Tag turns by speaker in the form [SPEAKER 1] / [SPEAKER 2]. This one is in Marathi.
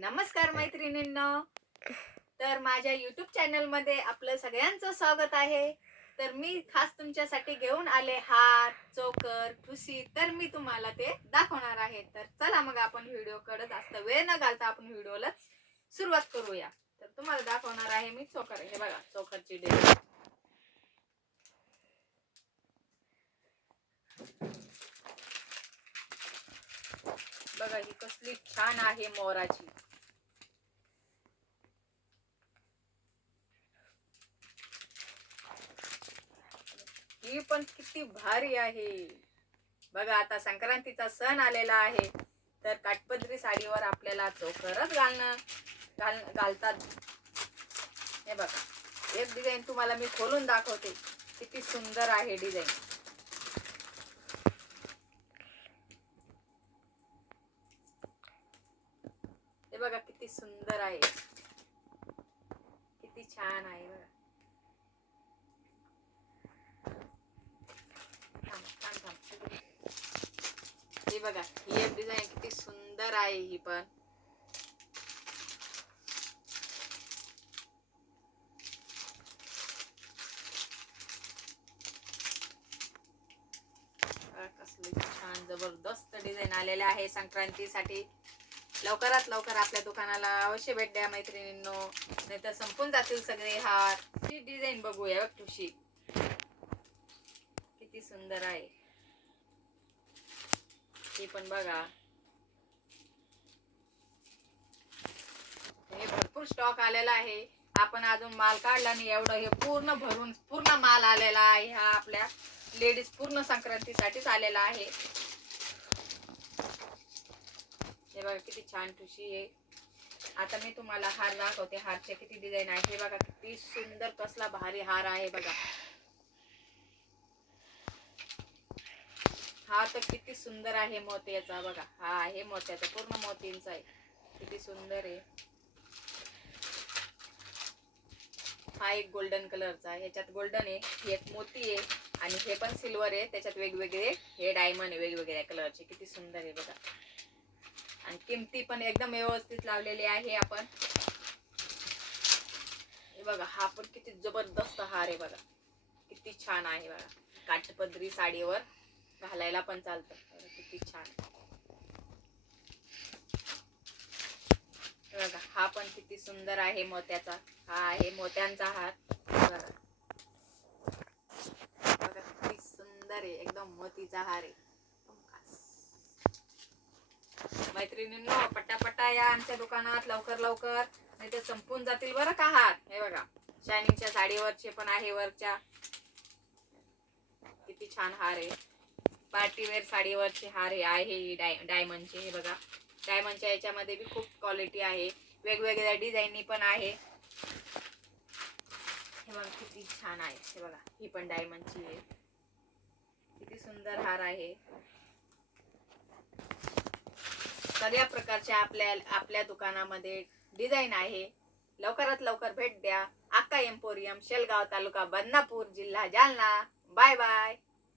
[SPEAKER 1] नमस्कार मैत्रिणींनो. तर माझ्या युट्यूब चॅनलमध्ये आपलं सगळ्यांचं स्वागत आहे. तर मी खास तुमच्यासाठी घेऊन आले हार चोकर ठुसी तर मी तुम्हाला ते दाखवणार आहे. तर चला मग आपण व्हिडिओ कडे जास्त वेळ न घालता आपण व्हिडिओला सुरुवात करूया. तर तुम्हाला दाखवणार आहे मी चोकर. हे बघा चोकरची डिझाईन बघा ही कसली छान आहे मोराची. ही पण किती भारी आहे. बघा आता संक्रांतीचा सण आलेला आहे. तर काटपदरी साडीवर आपल्याला चोकरच घालणं घाल घालतात. हे बघा एक डिझाईन तुम्हाला मी खोलून दाखवते. किती सुंदर आहे डिझाईन हे बघा किती सुंदर आहे. किती छान आहे बघा. बघा ही एक डिझाईन किती सुंदर आहे ही पण. छान जबरदस्त डिझाईन आलेले आहे संक्रांतीसाठी. लवकरात लवकर आपल्या दुकानाला अवश्य भेट द्या मैत्रिणींनो. नाही तर संपून जातील सगळे हार. ही डिझाईन बघूया तुशी ठुशी किती सुंदर आहे. हे पण बघा. हे भरपूर स्टॉक आलेला आहे. आपण अजून माल काढला नाही एवढं हे पूर्ण भरून पूर्ण माल आलेला आहे. हा आपल्या लेडीज पूर्ण संक्रांतीसाठीच आलेला आहे. हे बघा किती छान ठुशी आहे. आता मी तुम्हाला हार दाखवते. हारचे किती डिझाईन आहे. हे बघा किती सुंदर कसला भारी हार आहे बघा. हा तर किती सुंदर आहे मोत्याचा बघा. हा आहे मोत्याचा पूर्ण मोतींचा आहे. किती सुंदर आहे. हा एक गोल्डन कलरचा ह्याच्यात गोल्डन आहे ही एक मोती आहे आणि हे पण सिल्वर आहे. त्याच्यात वेगवेगळे हे डायमंड आहे वेगवेगळ्या कलरचे किती सुंदर आहे बघा. आणि किमती पण एकदम व्यवस्थित लावलेली आहे आपण. हे बघा हा पण किती जबरदस्त हार आहे बघा. किती छान आहे बघा. काठपदरी साडीवर. घालायला पण चालतं. किती छान. बघा हा पण किती सुंदर आहे मोत्याचा. हा आहे मोत्यांचा हार. बघा. बघा किती सुंदर आहे. एकदम मोतीचा हार आहे. मैत्रिणींनो पटापटा या आमच्या दुकानात लवकर लवकर. नाही तर संपून जातील बरं का हार? हे बघा शायनिंगच्या साडीवरचे पण आहे वरच्या. किती छान हार आहे. पार्टीवेअर साडीवरचे हार हे आहे डाय डायमंडचे हे बघा. डायमंडच्या याच्यामध्ये बी खूप क्वालिटी आहे. वेगवेगळ्या डिझाईनी पण आहे. हे बघा किती छान आहे. हे बघा ही पण डायमंडची आहे. किती सुंदर हार आहे. सगळ्या प्रकारच्या आपल्या आपल्या दुकानामध्ये डिझाईन आहे. लवकरात लवकर भेट द्या. आक्का एम्पोरियम शेलगाव तालुका बदनापूर जिल्हा जालना. Bye bye